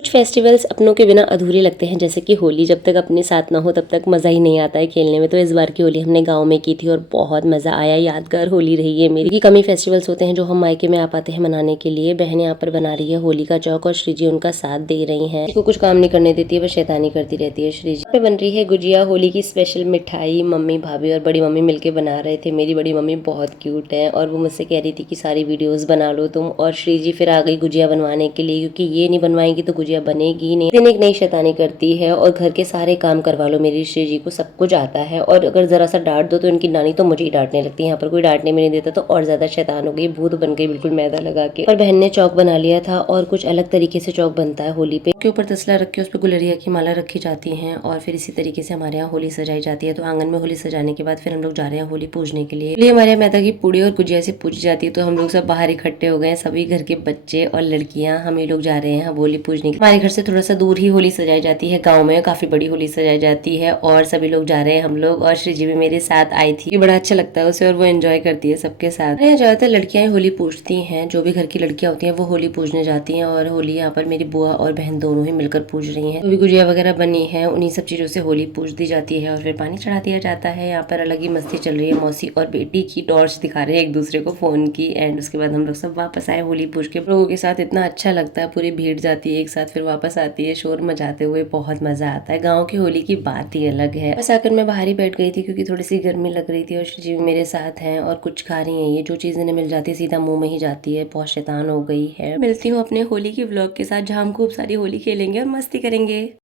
कुछ फेस्टिवल्स अपनों के बिना अधूरे लगते हैं, जैसे कि होली। जब तक अपने साथ ना हो तब तक मज़ा ही नहीं आता है खेलने में। तो इस बार की होली हमने गांव में की थी और बहुत मज़ा आया। यादगार होली रही है मेरी। कम ही फेस्टिवल्स होते हैं जो हम मायके में आ पाते हैं मनाने के लिए। बहन यहाँ पर बना रही है होली का चौक और श्री जी उनका साथ दे रही हैं। को कुछ काम नहीं करने देती है, बस शैतानी करती रहती है। श्री जी पे बन रही है गुजिया, होली की स्पेशल मिठाई। मम्मी, भाभी और बड़ी मम्मी मिलकर बना रहे थे। मेरी बड़ी मम्मी बहुत क्यूट है और वो मुझसे कह रही थी कि सारी वीडियोस बना लो तुम। और श्री जी फिर आ गई गुजिया बनवाने के लिए, क्योंकि ये नहीं बनवाएंगी तो गुजिया बनेगी ही नहीं। दिन एक नई शैतानी करती है और घर के सारे काम करवा लो। मेरी श्री जी को सब कुछ आता है और अगर जरा सा डांट दो तो इनकी नानी तो मुझे ही डांटने लगती है। यहाँ पर कोई डांटने में नहीं देता तो और ज्यादा शैतान हो गई, भूत बन गई बिल्कुल मैदा लगा के। और बहन ने चौक बना लिया था और कुछ अलग तरीके से चौक बनता है होली पे। के ऊपर तसला रख के उस पर गुलरिया की माला रखी जाती है और फिर इसी तरीके से हमारे यहाँ होली सजाई जाती है। तो आंगन में होली सजाने के बाद फिर हम लोग जा रहे हैं होली पूजने के लिए। हमारे यहाँ मैदा की पूड़ी और गुजिया से पूजी जाती है। तो हम लोग सब बाहर इकट्ठे हो गए, सभी घर के बच्चे और लड़कियां। हम ही लोग जा रहे हैं होली पूजने के लिए। हमारे घर से थोड़ा सा दूर ही होली सजाई जाती है, गाँव में काफी बड़ी होली सजाई जाती है और सभी लोग जा रहे हैं हम लोग। और श्री जी भी मेरे साथ आई थी। बड़ा अच्छा लगता है उसे और वो एंजॉय करती है सबके साथ। यहाँ ज्यादातर लड़कियां होली पूजती हैं, जो भी घर की लड़कियां होती हैं वो होली पूजने जाती हैं। और होली यहाँ पर मेरी बुआ और बहन दोनों ही मिलकर पूज रही हैं। जो भी गुजिया वगैरह बनी है उन्हीं सब चीजों से होली पूज दी जाती है और फिर पानी चढ़ा दिया जाता है। यहाँ पर अलग ही मस्ती चल रही है। मौसी और बेटी की टॉर्च दिखा रहे हैं एक दूसरे को फोन की। एंड उसके बाद हम लोग सब वापस आए होली पूज के। लोगों के साथ इतना अच्छा लगता है, पूरी भीड़ जाती है एक साथ फिर वापस आती है शोर मचाते हुए। बहुत मजा आता है। गाँव की होली की बात ही अलग है। बस आकर मैं बाहर ही बैठ गई थी क्योंकि थोड़ी सी गर्मी लग रही थी और श्री जी मेरे साथ हैं और कुछ खा रही हैं। ये जो चीज इन्हें मिल जाती है सीधा मुंह में ही जाती है। बहुत शैतान हो गई है। मिलती हूँ अपने होली की व्लॉग के साथ जहाँ हम खूब सारी होली खेलेंगे और मस्ती करेंगे।